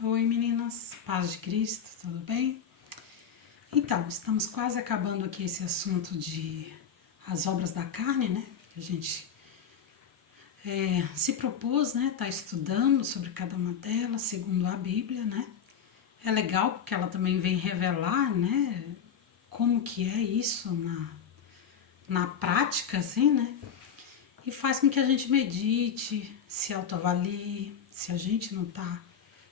Oi meninas, paz de Cristo, tudo bem? Então, estamos quase acabando aqui esse assunto de as obras da carne, né? A gente se propôs, né? Tá estudando sobre cada uma delas, segundo a Bíblia, né? É legal porque ela também vem revelar, né? Como que é isso na prática, assim, né? E faz com que a gente medite, se autoavalie, se a gente não está.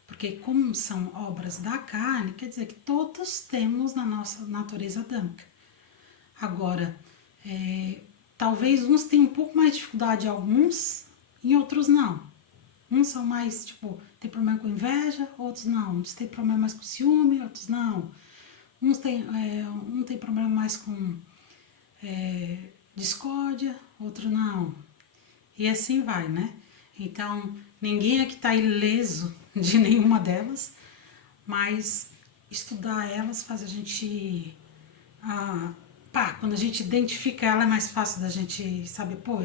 Porque como são obras da carne, quer dizer que todos temos na nossa natureza adâmica. Agora, talvez uns tenham um pouco mais de dificuldade, alguns, e outros não. Uns são mais, tipo, tem problema com inveja, outros não. Uns têm problema mais com ciúme, outros não. Um tem problema mais com discórdia, outro não. E assim vai, né? Então, ninguém aqui está ileso de nenhuma delas, mas estudar elas faz a gente. Quando a gente identifica ela, é mais fácil da gente saber, pô,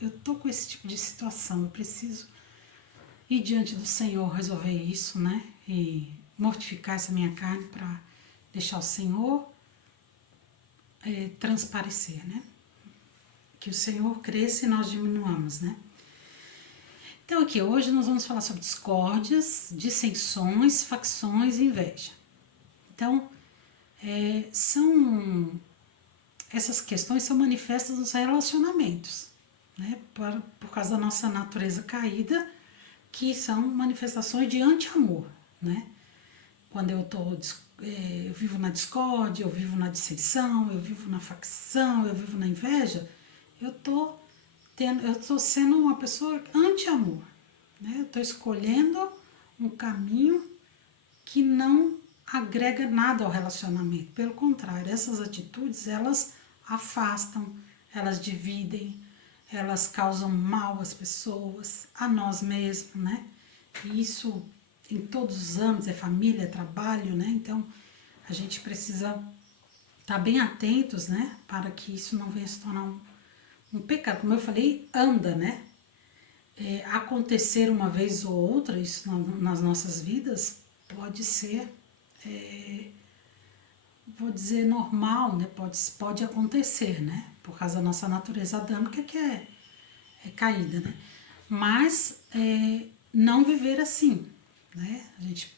eu tô com esse tipo de situação, eu preciso ir diante do Senhor resolver isso, né? E mortificar essa minha carne para deixar o Senhor transparecer, né? Que o Senhor cresça e nós diminuamos, né? Então aqui, hoje nós vamos falar sobre discórdias, dissensões, facções e inveja. Então, essas questões são manifestas nos relacionamentos, né? Por causa da nossa natureza caída, que são manifestações de anti-amor, né? Quando eu vivo na discórdia, eu vivo na dissensão, eu vivo na facção, eu vivo na inveja, eu estou sendo uma pessoa anti-amor, né? Eu estou escolhendo um caminho que não agrega nada ao relacionamento. Pelo contrário, essas atitudes, elas afastam, elas dividem, elas causam mal às pessoas, a nós mesmos, né? E isso em todos os âmbitos, é família, é trabalho, né? Então, a gente precisa estar bem atentos, né? Para que isso não venha se tornar um pecado. Como eu falei, anda, né? Acontecer uma vez ou outra, isso nas nossas vidas, pode ser, vou dizer, normal, né? Pode acontecer, né? Por causa da nossa natureza adâmica que é caída, né? Mas não viver assim, né? A gente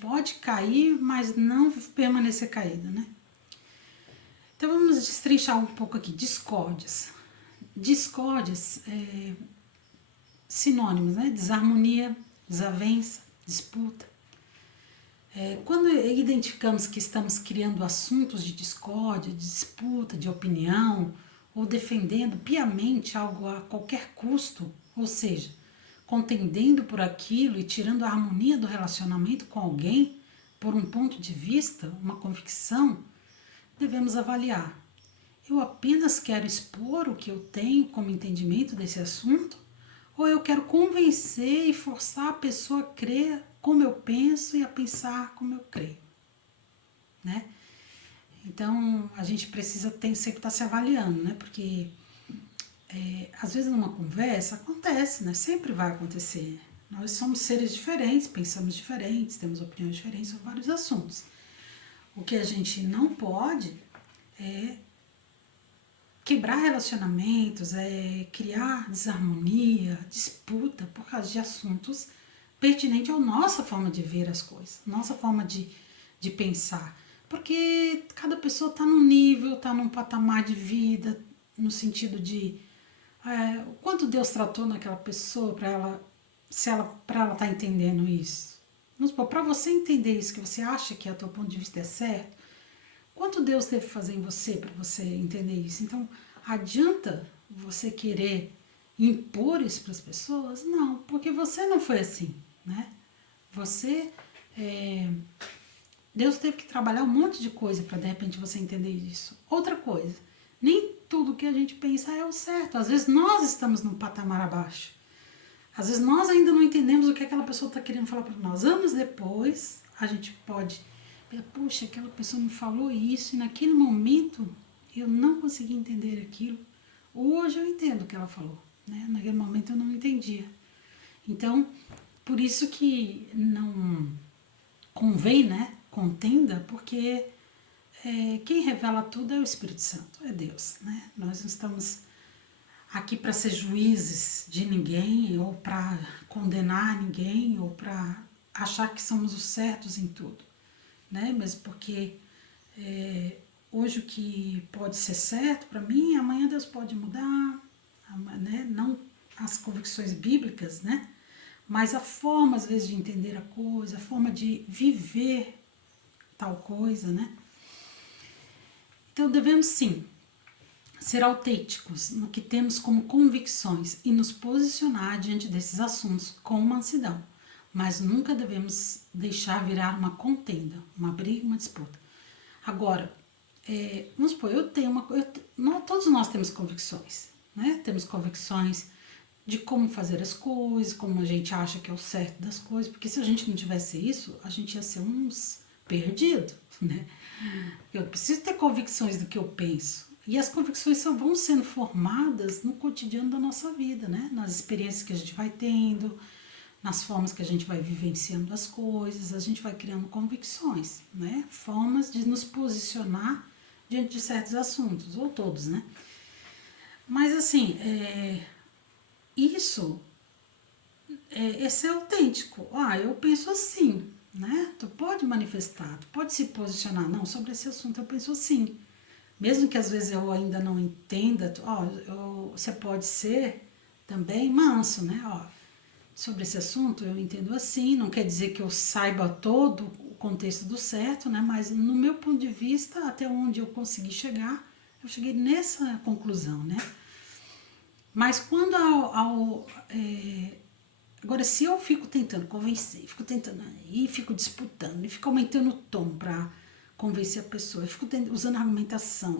pode cair, mas não permanecer caído, né? Então vamos destrinchar um pouco aqui, discórdias. Discórdias sinônimos, né? Desarmonia, desavença, disputa. Quando identificamos que estamos criando assuntos de discórdia, de disputa, de opinião, ou defendendo piamente algo a qualquer custo, ou seja, contendendo por aquilo e tirando a harmonia do relacionamento com alguém por um ponto de vista, uma convicção, devemos avaliar. Eu apenas quero expor o que eu tenho como entendimento desse assunto? Ou eu quero convencer e forçar a pessoa a crer como eu penso e a pensar como eu creio, né? Então, a gente precisa sempre estar se avaliando, né? Porque, às vezes, numa conversa, acontece, né? Sempre vai acontecer. Nós somos seres diferentes, pensamos diferentes, temos opiniões diferentes sobre vários assuntos. O que a gente não pode é quebrar relacionamentos, criar desarmonia, disputa por causa de assuntos pertinentes à nossa forma de ver as coisas, nossa forma de pensar. Porque cada pessoa está num nível, está num patamar de vida, no sentido de o quanto Deus tratou naquela pessoa para ela estar entendendo isso. Vamos supor, para você entender isso, que você acha que o teu ponto de vista é certo, quanto Deus teve que fazer em você para você entender isso? Então, adianta você querer impor isso para as pessoas? Não, porque você não foi assim, né? Você, Deus teve que trabalhar um monte de coisa para de repente você entender isso. Outra coisa, nem tudo que a gente pensa é o certo. Às vezes nós estamos num patamar abaixo. Às vezes nós ainda não entendemos o que aquela pessoa está querendo falar para nós. Anos depois, a gente pode puxa, aquela pessoa me falou isso e naquele momento eu não consegui entender aquilo. Hoje eu entendo o que ela falou, né? Naquele momento eu não entendia. Então, Por isso que não convém, né, contenda, porque quem revela tudo é o Espírito Santo, é Deus, né? Nós não estamos aqui para ser juízes de ninguém, ou para condenar ninguém, ou para achar que somos os certos em tudo, né? Mas porque hoje o que pode ser certo para mim, amanhã Deus pode mudar, né? Não as convicções bíblicas, né? Mas a forma, às vezes, de entender a coisa, a forma de viver tal coisa, né? Então, devemos sim ser autênticos no que temos como convicções e nos posicionar diante desses assuntos com mansidão, mas nunca devemos deixar virar uma contenda, uma briga, uma disputa. Agora, vamos supor, todos nós temos convicções, né? Temos convicções de como fazer as coisas, como a gente acha que é o certo das coisas, porque se a gente não tivesse isso, a gente ia ser uns perdidos, né? Eu preciso ter convicções do que eu penso. E as convicções vão sendo formadas no cotidiano da nossa vida, né? Nas experiências que a gente vai tendo, nas formas que a gente vai vivenciando as coisas, a gente vai criando convicções, né? Formas de nos posicionar diante de certos assuntos, ou todos, né? Mas assim, isso é ser autêntico. Eu penso assim, né? Tu pode manifestar, tu pode se posicionar. Não, sobre esse assunto eu penso assim. Mesmo que às vezes eu ainda não entenda, você pode ser também manso, né? Sobre esse assunto eu entendo assim, não quer dizer que eu saiba todo o contexto do certo, né? Mas no meu ponto de vista, até onde eu consegui chegar, eu cheguei nessa conclusão, né? Mas quando agora, se eu fico tentando convencer, fico tentando, e fico disputando, e fico aumentando o tom para convencer a pessoa, eu fico usando argumentação,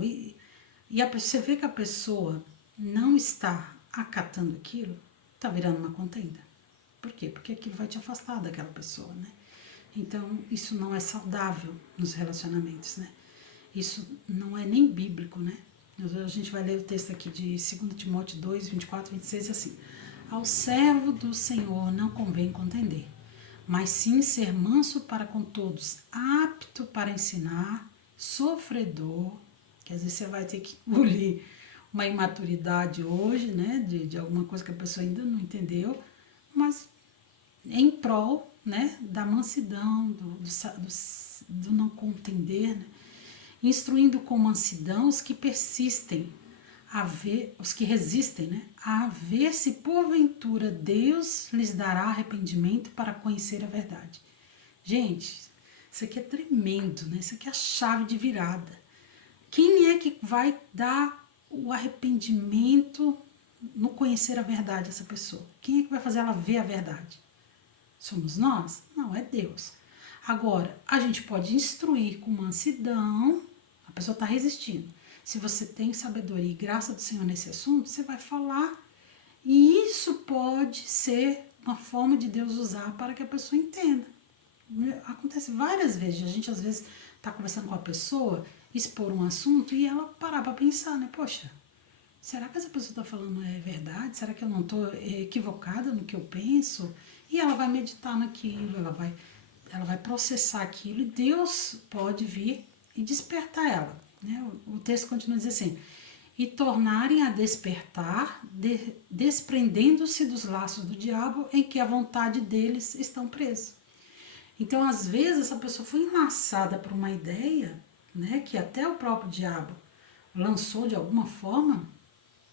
você vê que a pessoa não está acatando aquilo, está virando uma contenda. Por quê? Porque aquilo vai te afastar daquela pessoa, né? Então, isso não é saudável nos relacionamentos, né? Isso não é nem bíblico, né? A gente vai ler o texto aqui de 2 Timóteo 2, 24, 26, assim. Ao servo do Senhor não convém contender, mas sim ser manso para com todos, apto para ensinar, sofredor, que às vezes você vai ter que engolir uma imaturidade hoje, né, de alguma coisa que a pessoa ainda não entendeu, mas em prol, né, da mansidão, do não contender, né, instruindo com mansidão os que persistem, os que resistem, né, a ver se porventura Deus lhes dará arrependimento para conhecer a verdade. Gente, isso aqui é tremendo, né? Isso aqui é a chave de virada. Quem é que vai dar o arrependimento no conhecer a verdade essa pessoa? Quem é que vai fazer ela ver a verdade? Somos nós? Não, é Deus. Agora, a gente pode instruir com mansidão, a pessoa está resistindo. Se você tem sabedoria e graça do Senhor nesse assunto, você vai falar, e isso pode ser uma forma de Deus usar para que a pessoa entenda. Acontece várias vezes, a gente às vezes está conversando com a pessoa, expor um assunto e ela parar para pensar, né? Poxa, será que essa pessoa está falando é verdade? Será que eu não estou equivocada no que eu penso? E ela vai meditar naquilo, ela vai processar aquilo e Deus pode vir e despertar ela. Né? O texto continua dizendo assim, e tornarem a despertar, desprendendo-se dos laços do diabo em que a vontade deles estão presos. Então, às vezes, essa pessoa foi enlaçada por uma ideia, né, que até o próprio diabo lançou de alguma forma,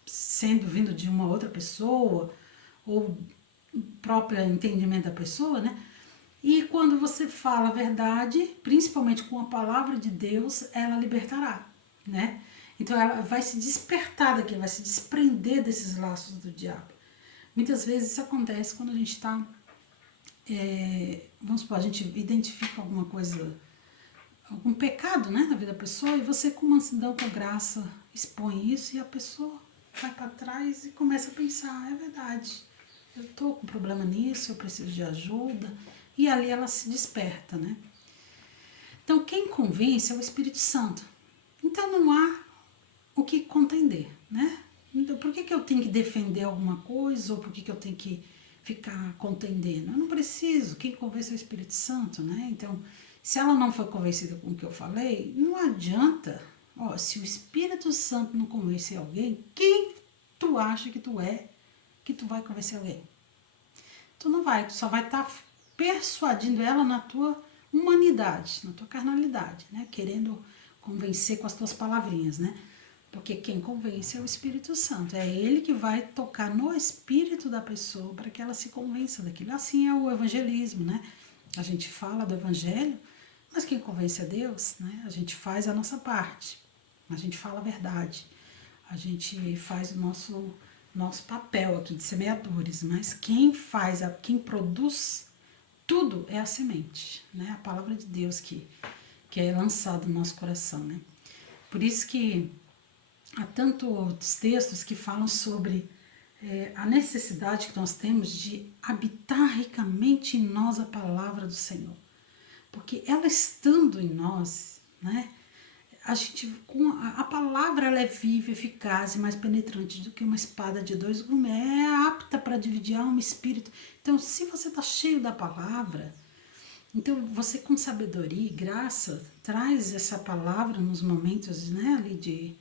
sendo vindo de uma outra pessoa, ou próprio entendimento da pessoa, né? E quando você fala a verdade, principalmente com a palavra de Deus, ela libertará, né? Então ela vai se despertar daquilo, vai se desprender desses laços do diabo. Muitas vezes isso acontece quando a gente está, vamos supor, a gente identifica alguma coisa, algum pecado, né, na vida da pessoa, e você com mansidão, com graça, expõe isso e a pessoa vai para trás e começa a pensar, é verdade, eu estou com problema nisso, eu preciso de ajuda, e ali ela se desperta, né? Então quem convence é o Espírito Santo. Então não há o que contender, né? Então por que eu tenho que defender alguma coisa, ou por que eu tenho que ficar contendendo. Eu não preciso, quem convence é o Espírito Santo, né? Então, se ela não foi convencida com o que eu falei, não adianta. Ó, se o Espírito Santo não convencer alguém, quem tu acha que tu é que tu vai convencer alguém? Tu não vai, tu só vai estar persuadindo ela na tua humanidade, na tua carnalidade, né? Querendo convencer com as tuas palavrinhas, né? Porque quem convence é o Espírito Santo. É ele que vai tocar no espírito da pessoa para que ela se convença daquilo. Assim é o evangelismo, né? A gente fala do evangelho, mas quem convence é Deus, né? A gente faz a nossa parte. A gente fala a verdade. A gente faz o nosso papel aqui de semeadores, mas quem produz tudo é a semente, né? A palavra de Deus que é lançada no nosso coração, né? Por isso que há tantos textos que falam sobre a necessidade que nós temos de habitar ricamente em nós a palavra do Senhor. Porque ela estando em nós, né? A gente, com a palavra ela é viva, eficaz e mais penetrante do que uma espada de dois gumes. É apta para dividir alma e espírito. Então, se você está cheio da palavra, então você com sabedoria e graça traz essa palavra nos momentos, né, ali de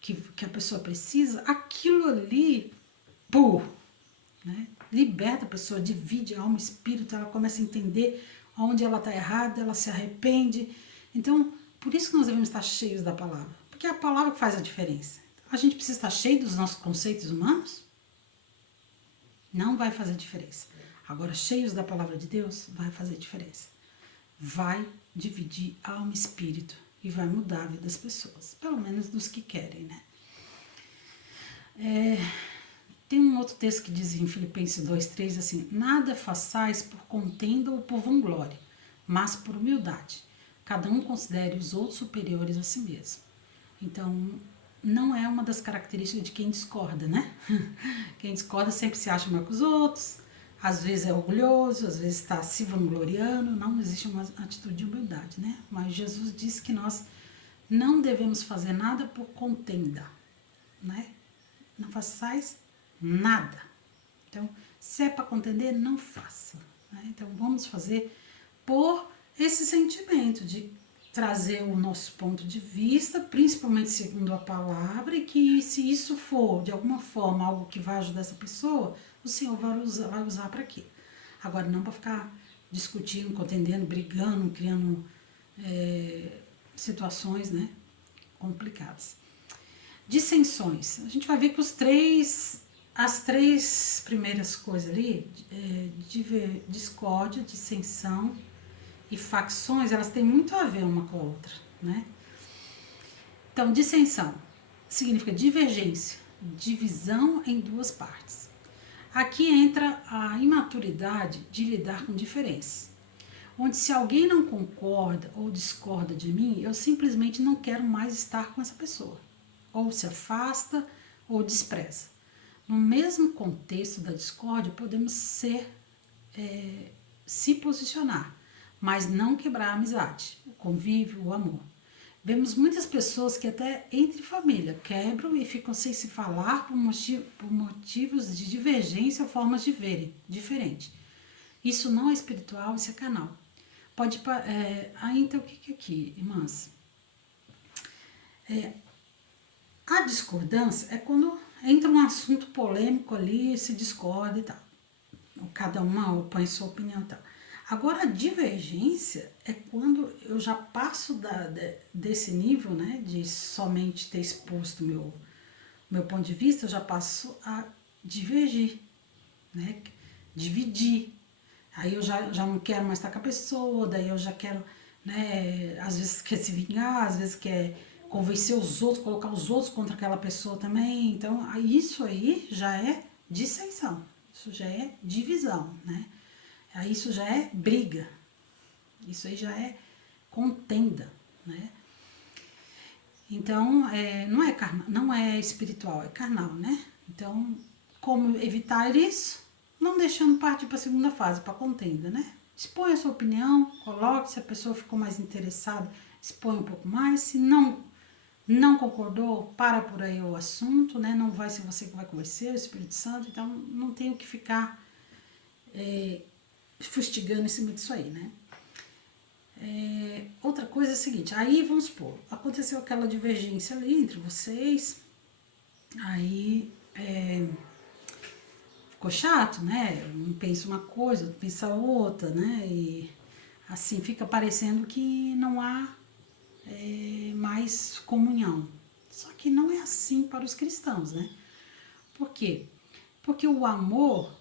que a pessoa precisa, aquilo ali, pô, né, liberta a pessoa, divide alma e espírito, ela começa a entender onde ela está errada, ela se arrepende. Então, por isso que nós devemos estar cheios da palavra, porque é a palavra que faz a diferença. A gente precisa estar cheio dos nossos conceitos humanos? Não vai fazer diferença. Agora, cheios da palavra de Deus, vai fazer diferença. Vai dividir alma e espírito e vai mudar a vida das pessoas, pelo menos dos que querem, né? Tem um outro texto que diz em Filipenses 2:3 assim: nada façais por contenda ou por vanglória, mas por humildade. Cada um considere os outros superiores a si mesmo. Então, não é uma das características de quem discorda, né? Quem discorda sempre se acha maior que os outros, às vezes é orgulhoso, às vezes está se vangloriando, não existe uma atitude de humildade, né? Mas Jesus disse que nós não devemos fazer nada por contenda, né? Não façais nada. Então, se é para contender, não faça, né? Então, vamos fazer por esse sentimento de trazer o nosso ponto de vista, principalmente segundo a palavra, e que se isso for, de alguma forma, algo que vai ajudar essa pessoa, o Senhor vai usar para quê? Agora, não para ficar discutindo, contendendo, brigando, criando situações, né, complicadas. Dissensões. A gente vai ver que as três primeiras coisas ali, discórdia, dissensão e facções, elas têm muito a ver uma com a outra, né? Então, dissensão significa divergência, divisão em duas partes. Aqui entra a imaturidade de lidar com diferenças, onde se alguém não concorda ou discorda de mim, eu simplesmente não quero mais estar com essa pessoa, ou se afasta ou despreza. No mesmo contexto da discórdia, podemos se posicionar, mas não quebrar a amizade, o convívio, o amor. Vemos muitas pessoas que até entre família quebram e ficam sem se falar por motivos de divergência ou formas de verem diferente. Isso não é espiritual, isso é carnal. Então o que é aqui, irmãs? A discordância é quando entra um assunto polêmico ali, se discorda e tal. Cada uma põe sua opinião e tal. Agora, a divergência é quando eu já passo desse nível, né, de somente ter exposto meu ponto de vista, eu já passo a divergir, né, dividir. Aí eu já não quero mais estar com a pessoa, daí eu já quero, né, às vezes quer se vingar, às vezes quer convencer os outros, colocar os outros contra aquela pessoa também. Então, isso aí já é dissensão, isso já é divisão, né? Isso já é briga, isso aí já é contenda, né? Então, não é espiritual, é carnal, né? Então, como evitar isso? Não deixando partir para a segunda fase, para a contenda, né? Expõe a sua opinião, coloque, se a pessoa ficou mais interessada, expõe um pouco mais. Se não concordou, para por aí o assunto, né? Não vai ser você que vai convencer, o Espírito Santo, então não tem o que ficar fustigando em cima disso aí, né? Outra coisa é a seguinte, aí vamos supor, aconteceu aquela divergência ali entre vocês, aí ficou chato, né? Um pensa uma coisa, outro pensa outra, né? E assim fica parecendo que não há mais comunhão. Só que não é assim para os cristãos, né? Por quê? Porque o amor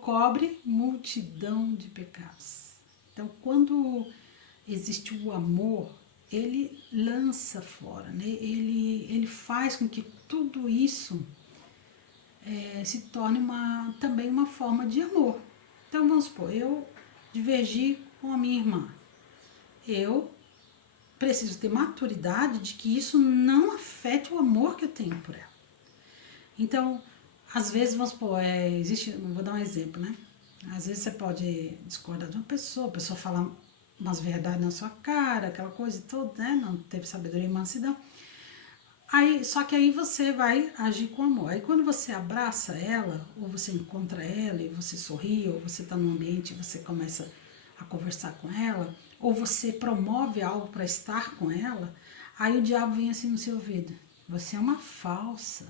cobre multidão de pecados. Então, quando existe o amor, ele lança fora, né? Ele faz com que tudo isso se torne também uma forma de amor. Então, vamos supor, eu divergi com a minha irmã. Eu preciso ter maturidade de que isso não afete o amor que eu tenho por ela. Então, às vezes, vamos supor, vou dar um exemplo, né? Às vezes você pode discordar de uma pessoa, a pessoa fala umas verdades na sua cara, aquela coisa toda, né? Não teve sabedoria e mansidão. Só que aí você vai agir com amor. Aí quando você abraça ela, ou você encontra ela e você sorri, ou você está num ambiente e você começa a conversar com ela, ou você promove algo para estar com ela, aí o diabo vem assim no seu ouvido. Você é uma falsa.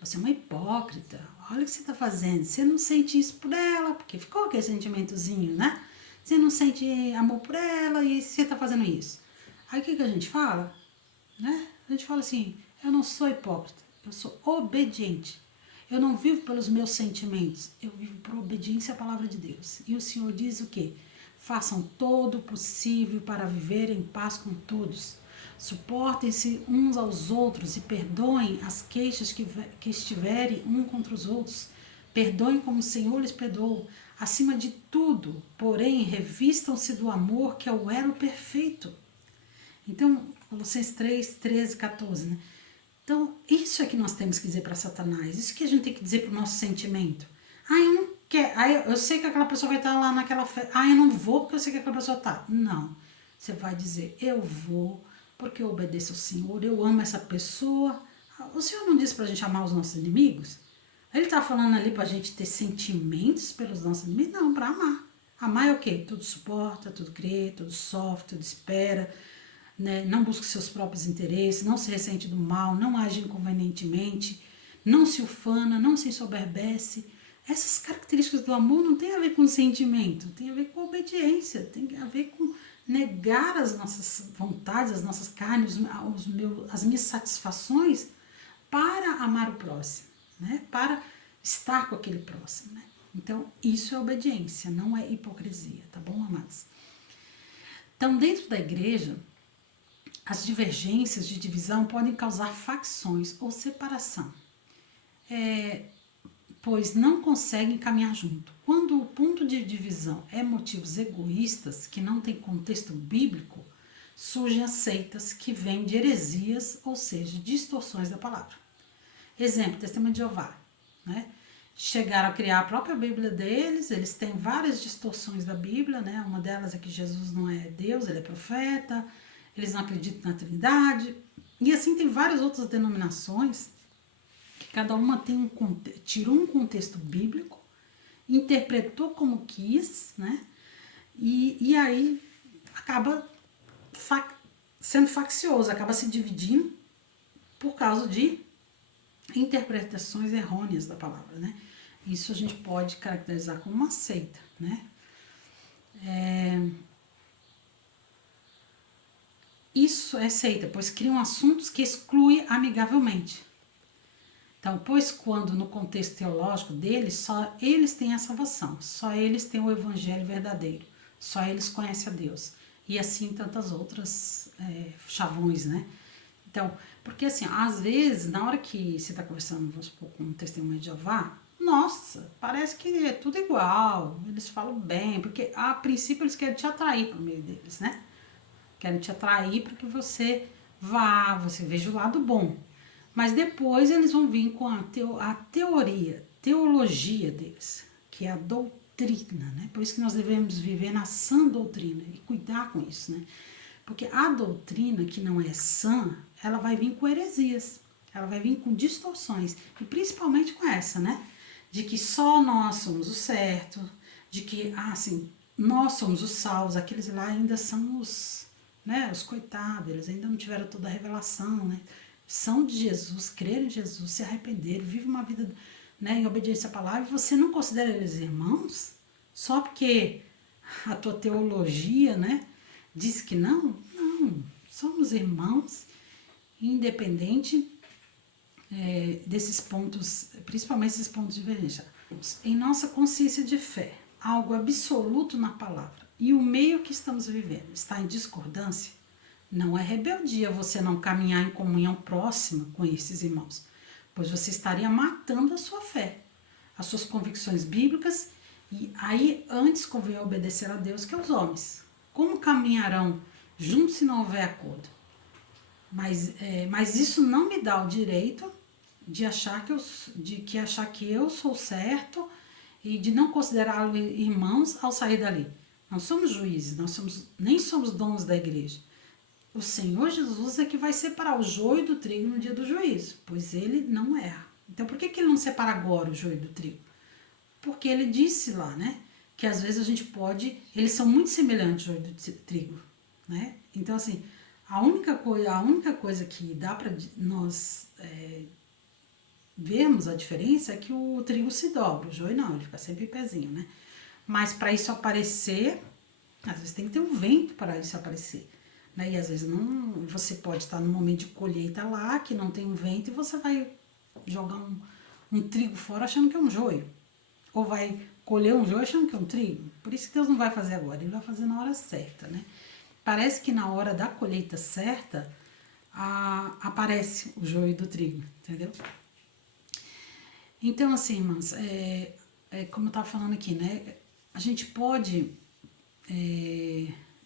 Você é uma hipócrita. Olha o que você está fazendo. Você não sente isso por ela, porque ficou aquele sentimentozinho, né? Você não sente amor por ela e você está fazendo isso. Aí o que a gente fala? Né? A gente fala assim, eu não sou hipócrita, eu sou obediente. Eu não vivo pelos meus sentimentos, eu vivo por obediência à palavra de Deus. E o Senhor diz o quê? Façam todo o possível para viver em paz com todos. Suportem-se uns aos outros e perdoem as queixas que estiverem um contra os outros. Perdoem como o Senhor lhes perdoou. Acima de tudo, porém, revistam-se do amor, que é o elo perfeito. Então, Colossenses 3, 13, 14, né? Então, isso é que nós temos que dizer para Satanás. Isso que a gente tem que dizer para o nosso sentimento. Eu não quero. Eu sei que aquela pessoa vai estar lá naquela festa. Eu não vou porque eu sei que aquela pessoa está. Não. Você vai dizer, eu vou porque eu obedeço ao Senhor, eu amo essa pessoa. O Senhor não disse para a gente amar os nossos inimigos? Ele está falando ali para a gente ter sentimentos pelos nossos inimigos? Não, para amar. Amar é o quê? Tudo suporta, tudo crê, tudo sofre, tudo espera. Né? Não busca seus próprios interesses, não se ressente do mal, não age inconvenientemente, não se ufana, não se ensoberbece. Essas características do amor não tem a ver com sentimento, tem a ver com obediência, tem a ver com negar as nossas vontades, as nossas carnes, as minhas satisfações para amar o próximo, né? Para estar com aquele próximo. Né? Então, isso é obediência, não é hipocrisia, tá bom, amados? Então, dentro da igreja, as divergências de divisão podem causar facções ou separação, pois não conseguem caminhar junto. Quando o ponto de divisão é motivos egoístas que não têm contexto bíblico, surgem as seitas que vêm de heresias, ou seja, distorções da palavra. Exemplo, Testemunho de Jeová. Né? Chegaram a criar a própria Bíblia deles, eles têm várias distorções da Bíblia, né? Uma delas é que Jesus não é Deus, ele é profeta, eles não acreditam na Trindade, e assim tem várias outras denominações, que cada uma tem tirou um contexto bíblico, interpretou como quis, né? E aí acaba sendo faccioso, acaba se dividindo por causa de interpretações errôneas da palavra, né? Isso a gente pode caracterizar como uma seita, né? Isso é seita, pois criam assuntos que excluem amigavelmente. Então, pois quando no contexto teológico deles, só eles têm a salvação, só eles têm o evangelho verdadeiro, só eles conhecem a Deus. E assim tantas outras chavões, né? Então, porque assim, às vezes, na hora que você está conversando, vamos supor, com um testemunho de Jeová, nossa, parece que é tudo igual, eles falam bem, porque a princípio eles querem te atrair para o meio deles, né? Querem te atrair para que você vá, você veja o lado bom. Mas depois eles vão vir com a teologia deles, que é a doutrina, né? Por isso que nós devemos viver na sã doutrina e cuidar com isso, né? Porque a doutrina que não é sã, ela vai vir com heresias, ela vai vir com distorções, e principalmente com essa, né? de que só nós somos o certo, de que, assim, nós somos os salvos, aqueles lá ainda são os, né, os coitados, eles ainda não tiveram toda a revelação, né? São de Jesus, creram em Jesus, se arrependeram, vivem uma vida, né, em obediência à palavra, e você não considera eles irmãos só porque a tua teologia, né, diz que não? Não, somos irmãos, independente desses pontos, principalmente esses pontos de divergência. Em nossa consciência de fé, algo absoluto na palavra e o meio que estamos vivendo está em discordância, não é rebeldia você não caminhar em comunhão próxima com esses irmãos, pois você estaria matando a sua fé, as suas convicções bíblicas, e aí antes convém obedecer a Deus que aos homens. Como caminharão juntos se não houver acordo? Mas isso não me dá o direito de achar que eu sou certo e de não considerá-los irmãos ao sair dali. Não somos juízes, nem somos donos da igreja. O Senhor Jesus é que vai separar o joio do trigo no dia do juízo, pois ele não erra. Então por que ele não separa agora o joio do trigo? Porque ele disse lá, né, que às vezes a gente pode, eles são muito semelhantes ao joio do trigo, né? Então assim, a única coisa que dá para nós vermos a diferença é que o trigo se dobra, o joio não, ele fica sempre em pezinho, né? Mas para isso aparecer, às vezes tem que ter um vento para isso aparecer, né? E às vezes não, você pode estar no momento de colheita lá, que não tem um vento, e você vai jogar um trigo fora achando que é um joio. Ou vai colher um joio achando que é um trigo. Por isso que Deus não vai fazer agora, ele vai fazer na hora certa, né? Parece que na hora da colheita certa, aparece o joio do trigo, entendeu? Então, assim, irmãs, como eu estava falando aqui, né? A gente pode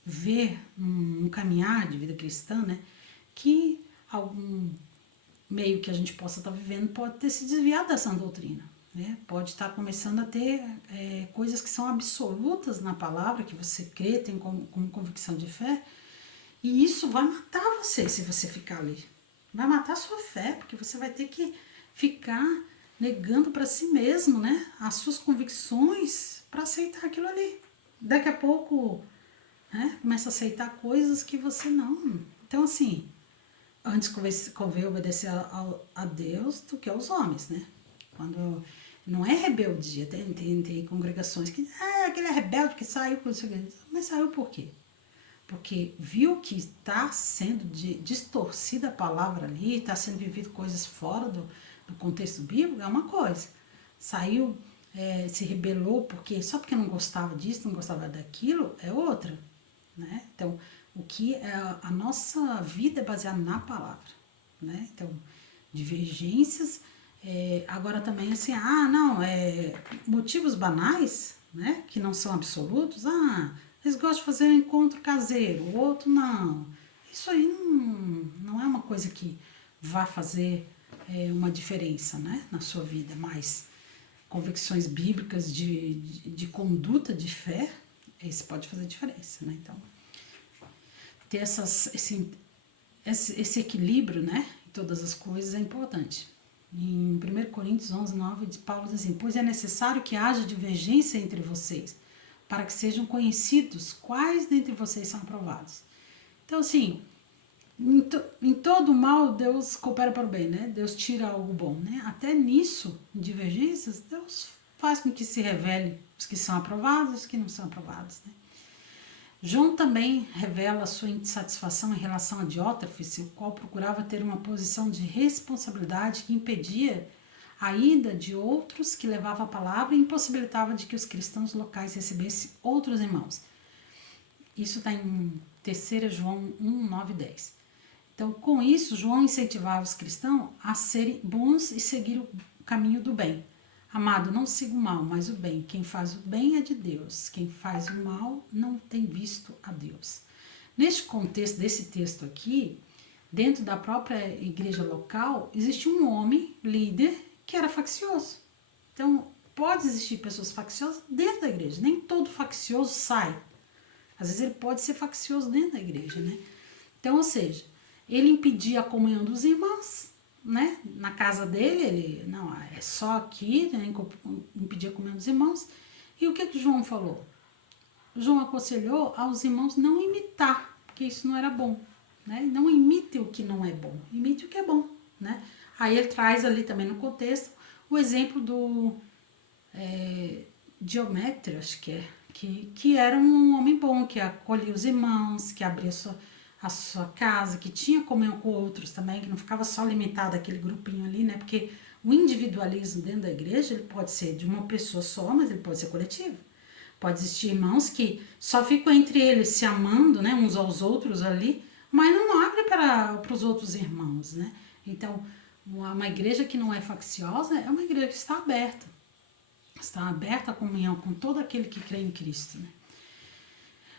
ver um caminhar de vida cristã, né? Que algum meio que a gente possa estar vivendo pode ter se desviado dessa doutrina, né? Pode estar começando a ter coisas que são absolutas na palavra, que você crê, tem como convicção de fé, e isso vai matar você se você ficar ali. Vai matar a sua fé, porque você vai ter que ficar negando para si mesmo, né, as suas convicções para aceitar aquilo ali. Daqui a pouco, né, começa a aceitar coisas que você não. Então, assim, antes convém obedecer a Deus do que aos homens, né? Quando não é rebeldia, tem congregações que aquele é rebelde que saiu, mas saiu por quê? Porque viu que está sendo distorcida a palavra ali, está sendo vivido coisas fora do contexto bíblico, é uma coisa. Saiu, se rebelou só porque não gostava disso, não gostava daquilo, é outra, né? Então, a nossa vida é baseada na palavra, né? Então, divergências, agora também assim, motivos banais, né? Que não são absolutos, eles gostam de fazer um encontro caseiro, o outro não. Isso aí não é uma coisa que vai fazer uma diferença, né, na sua vida, mas convicções bíblicas de conduta de fé, isso pode fazer diferença, né? Então, ter esse equilíbrio, né, em todas as coisas é importante. Em 1 Coríntios 11:9, Paulo diz assim: pois é necessário que haja divergência entre vocês, para que sejam conhecidos quais dentre vocês são aprovados. Então, assim, em todo mal, Deus coopera para o bem, né? Deus tira algo bom, né? Até nisso, em divergências, Deus faz com que se revele os que são aprovados e os que não são aprovados, né? João também revela a sua insatisfação em relação a Diótrefes, o qual procurava ter uma posição de responsabilidade que impedia a ida de outros que levava a palavra e impossibilitava de que os cristãos locais recebessem outros irmãos. Isso está em 3 João 1, 9 e 10. Então, com isso, João incentivava os cristãos a serem bons e seguir o caminho do bem. Amado, não siga o mal, mas o bem. Quem faz o bem é de Deus. Quem faz o mal não tem visto a Deus. Neste contexto desse texto aqui, dentro da própria igreja local, existe um homem, líder, que era faccioso. Então, pode existir pessoas facciosas dentro da igreja. Nem todo faccioso sai. Às vezes ele pode ser faccioso dentro da igreja, né? Então, ou seja, ele impedia a comunhão dos irmãos, né, na casa dele, ele, não, é só aqui, nem impedia comer os irmãos. E o que João falou? João aconselhou aos irmãos não imitar, porque isso não era bom, né? Não imite o que não é bom, imite o que é bom, né? Aí ele traz ali também no contexto o exemplo do Diométrio, acho que é, que era um homem bom, que acolhia os irmãos, que abria a sua casa, que tinha comunhão com outros também, que não ficava só limitado àquele grupinho ali, né? Porque o individualismo dentro da igreja, ele pode ser de uma pessoa só, mas ele pode ser coletivo. Pode existir irmãos que só ficam entre eles se amando, né, uns aos outros ali, mas não abre para os outros irmãos, né? Então, uma igreja que não é facciosa é uma igreja que está aberta à comunhão com todo aquele que crê em Cristo, né?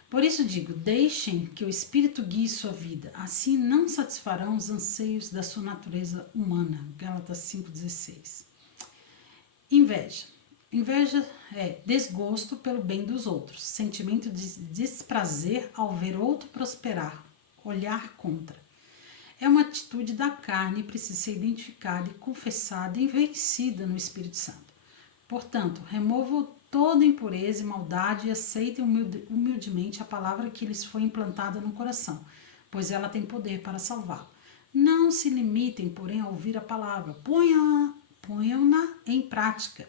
Por isso digo, deixem que o Espírito guie sua vida, assim não satisfarão os anseios da sua natureza humana. Gálatas 5,16. Inveja. Inveja é desgosto pelo bem dos outros, sentimento de desprazer ao ver outro prosperar, olhar contra. É uma atitude da carne e precisa ser identificada e confessada e vencida no Espírito Santo. Portanto, removam toda impureza e maldade e aceitem humildemente a palavra que lhes foi implantada no coração, pois ela tem poder para salvá-lo. Não se limitem, porém, a ouvir a palavra, ponham-na em prática.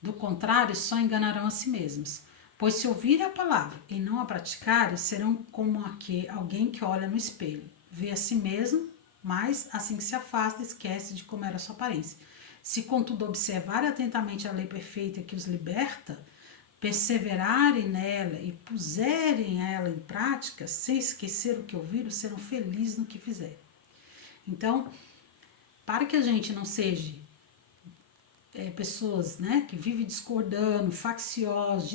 Do contrário, só enganarão a si mesmos. Pois se ouvirem a palavra e não a praticarem, serão como alguém que olha no espelho, vê a si mesmo, mas assim que se afasta, esquece de como era a sua aparência. Se, contudo, observarem atentamente a lei perfeita que os liberta, perseverarem nela e puserem ela em prática, sem esquecer o que ouviram, serão felizes no que fizerem. Então, para que a gente não seja pessoas, né, que vivem discordando, facciosos,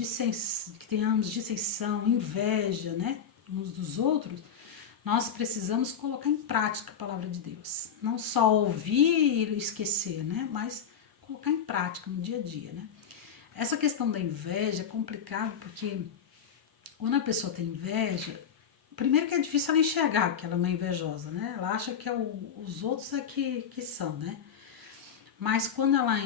que tenhamos dissensão, inveja, né, uns dos outros, nós precisamos colocar em prática a palavra de Deus. Não só ouvir e esquecer, né? Mas colocar em prática no dia a dia, né? Essa questão da inveja é complicada porque quando a pessoa tem inveja, primeiro que é difícil ela enxergar que ela é uma invejosa, né? Ela acha que os outros é que são, né? Mas quando ela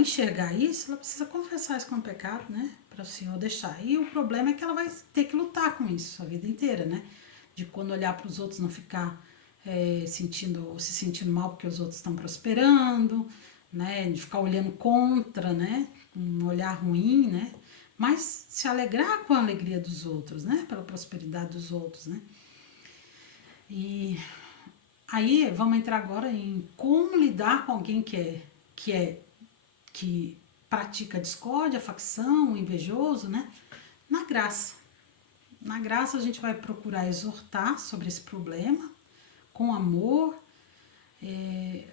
enxergar isso, ela precisa confessar isso como pecado, né? Para o Senhor deixar. E o problema é que ela vai ter que lutar com isso a vida inteira, né? De quando olhar para os outros não ficar se sentindo mal porque os outros estão prosperando, né? De ficar olhando contra, né? Um olhar ruim, né? Mas se alegrar com a alegria dos outros, né? Pela prosperidade dos outros, né? E aí vamos entrar agora em como lidar com alguém que pratica discórdia, facção, invejoso, né? Na graça. Na graça a gente vai procurar exortar sobre esse problema, com amor,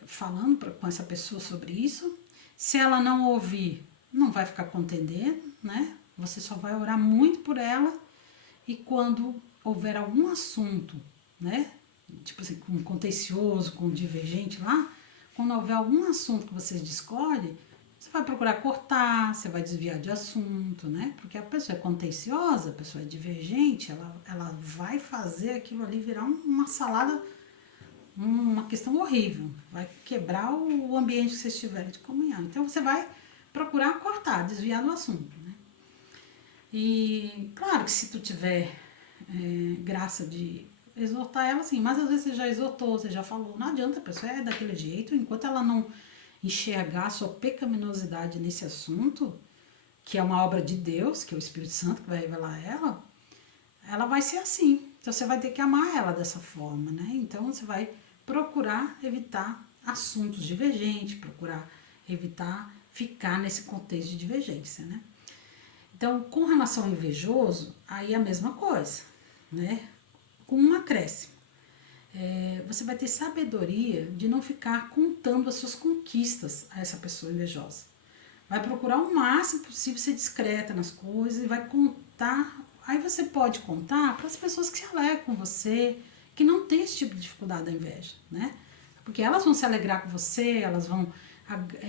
falando com essa pessoa sobre isso. Se ela não ouvir, não vai ficar contendendo, né? Você só vai orar muito por ela e quando houver algum assunto, né? Tipo assim, com contencioso, com divergente lá, quando houver algum assunto que vocês discordem, você vai procurar cortar, você vai desviar de assunto, né? Porque a pessoa é contenciosa, a pessoa é divergente, ela vai fazer aquilo ali virar uma salada, uma questão horrível. Vai quebrar o ambiente que vocês tiverem de comunhão. Então você vai procurar cortar, desviar do assunto, né? E claro que se tu tiver graça de exortar ela, sim, mas às vezes você já exortou, você já falou, não adianta, a pessoa é daquele jeito, enquanto ela não enxergar a sua pecaminosidade nesse assunto, que é uma obra de Deus, que é o Espírito Santo que vai revelar ela vai ser assim. Então você vai ter que amar ela dessa forma, né? Então você vai procurar evitar assuntos divergentes, procurar evitar ficar nesse contexto de divergência, né? Então, com relação ao invejoso, aí é a mesma coisa, né? Com um acréscimo. Você vai ter sabedoria de não ficar contando as suas conquistas a essa pessoa invejosa. Vai procurar o máximo possível ser discreta nas coisas e vai contar. Aí você pode contar para as pessoas que se alegram com você, que não tem esse tipo de dificuldade da inveja, né? Porque elas vão se alegrar com você, elas vão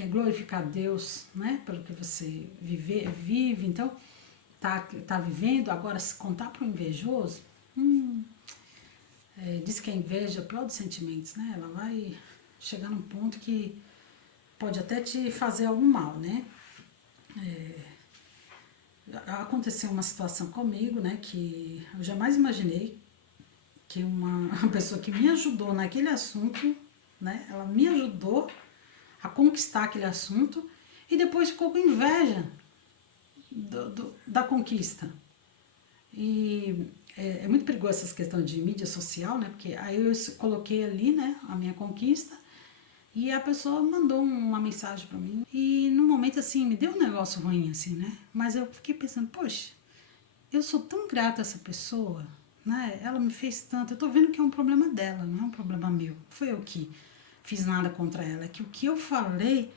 glorificar a Deus, né? Pelo que você vive, então tá vivendo. Agora, se contar para o invejoso, Diz que a inveja é o pior dos sentimentos, né? Ela vai chegar num ponto que pode até te fazer algum mal, né? Aconteceu uma situação comigo, né? Que eu jamais imaginei que uma pessoa que me ajudou naquele assunto, né? Ela me ajudou a conquistar aquele assunto e depois ficou com inveja da conquista. E é muito perigoso essas questões de mídia social, né? Porque aí eu coloquei ali, né, a minha conquista e a pessoa mandou uma mensagem para mim e no momento assim me deu um negócio ruim assim, né? Mas eu fiquei pensando, poxa, eu sou tão grata a essa pessoa, né? Ela me fez tanto. Eu tô vendo que é um problema dela, não é um problema meu. Foi eu que fiz nada contra ela. É que o que eu falei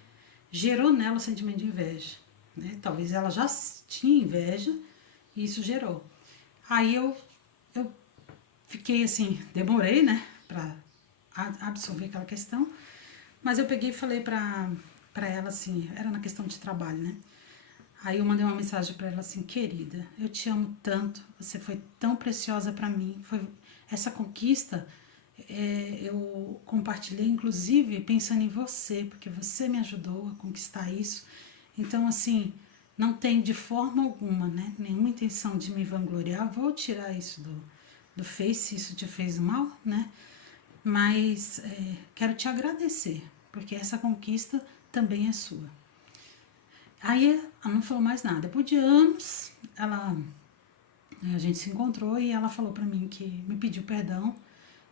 gerou nela o sentimento de inveja, né? Talvez ela já tinha inveja e isso gerou. Aí eu fiquei assim, demorei, né, pra absorver aquela questão, mas eu peguei e falei pra ela assim, era na questão de trabalho, né? Aí eu mandei uma mensagem para ela assim, querida, eu te amo tanto, você foi tão preciosa para mim, foi essa conquista, eu compartilhei inclusive pensando em você, porque você me ajudou a conquistar isso. Então assim, não tem de forma alguma, né, nenhuma intenção de me vangloriar, vou tirar isso do Face, se isso te fez mal, né? Mas quero te agradecer, porque essa conquista também é sua. Aí ela não falou mais nada. Depois de anos, a gente se encontrou e ela falou pra mim que me pediu perdão,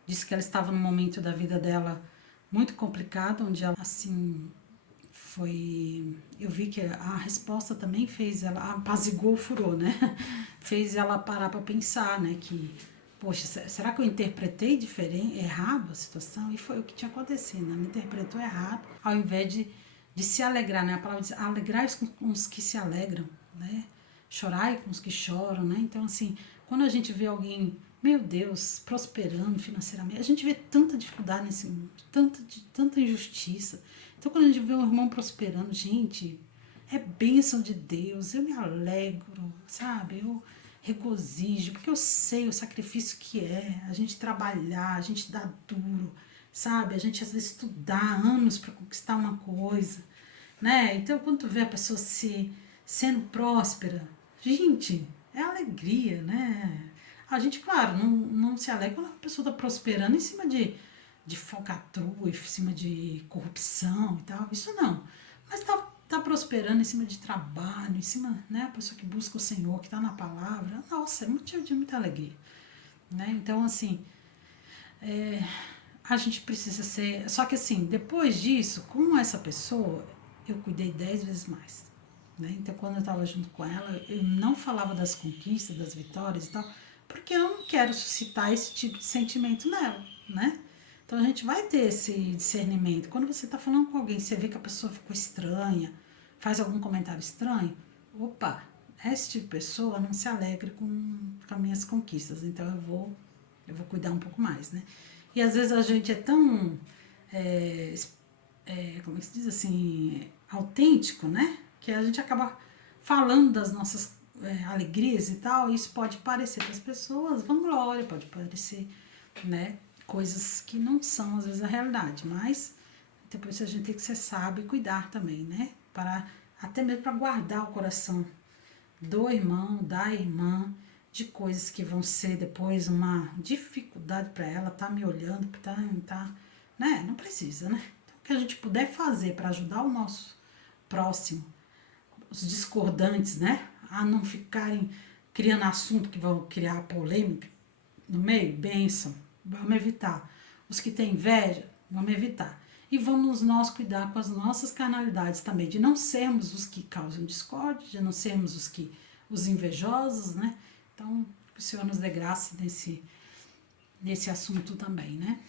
disse que ela estava num momento da vida dela muito complicado, onde ela assim foi, eu vi que a resposta também fez ela apaziguou o furor, né? Fez ela parar para pensar, né, que poxa, será que eu interpretei diferente, errado a situação? E foi o que tinha acontecido, né? Ela interpretou errado, ao invés de se alegrar, né? A palavra diz, alegrai com os que se alegram, né? Chorai com os que choram, né? Então, assim, quando a gente vê alguém, meu Deus, prosperando financeiramente, a gente vê tanta dificuldade nesse mundo, tanta injustiça. Então, quando a gente vê um irmão prosperando, gente, é bênção de Deus, eu me alegro, sabe? Eu regozijo, porque eu sei o sacrifício que é a gente trabalhar, a gente dar duro, sabe? A gente às vezes estudar anos para conquistar uma coisa, né? Então, quando tu vê a pessoa sendo próspera, gente, é alegria, né? A gente, claro, não se alegra quando a pessoa está prosperando em cima de falcatrua, em cima de corrupção e tal, isso não. Mas tá prosperando em cima de trabalho, em cima, né, a pessoa que busca o Senhor, que está na palavra, nossa, é motivo de muita alegria, né? Então, assim, a gente precisa ser, só que assim, depois disso, com essa pessoa, eu cuidei 10 vezes mais, né? Então, quando eu estava junto com ela, eu não falava das conquistas, das vitórias e tal, porque eu não quero suscitar esse tipo de sentimento nela, né? Então a gente vai ter esse discernimento. Quando você está falando com alguém, você vê que a pessoa ficou estranha, faz algum comentário estranho, opa, esse tipo de pessoa não se alegra com as minhas conquistas, então eu vou cuidar um pouco mais, né? E às vezes a gente é tão, é, como é que se diz assim, autêntico, né? Que a gente acaba falando das nossas alegrias e tal, e isso pode parecer para as pessoas vanglória, pode parecer, né, coisas que não são às vezes a realidade, mas depois a gente tem que ser sábio e cuidar também, né, para até mesmo para guardar o coração do irmão, da irmã, de coisas que vão ser depois uma dificuldade para ela, tá me olhando, né, não precisa, né, então, o que a gente puder fazer para ajudar o nosso próximo, os discordantes, né, a não ficarem criando assunto que vão criar polêmica no meio, bênção, vamos evitar. Os que têm inveja, vamos evitar. E vamos nós cuidar com as nossas carnalidades também, de não sermos os que causam discórdia, de não sermos os invejosos, né? Então, que o Senhor nos dê graça nesse assunto também, né?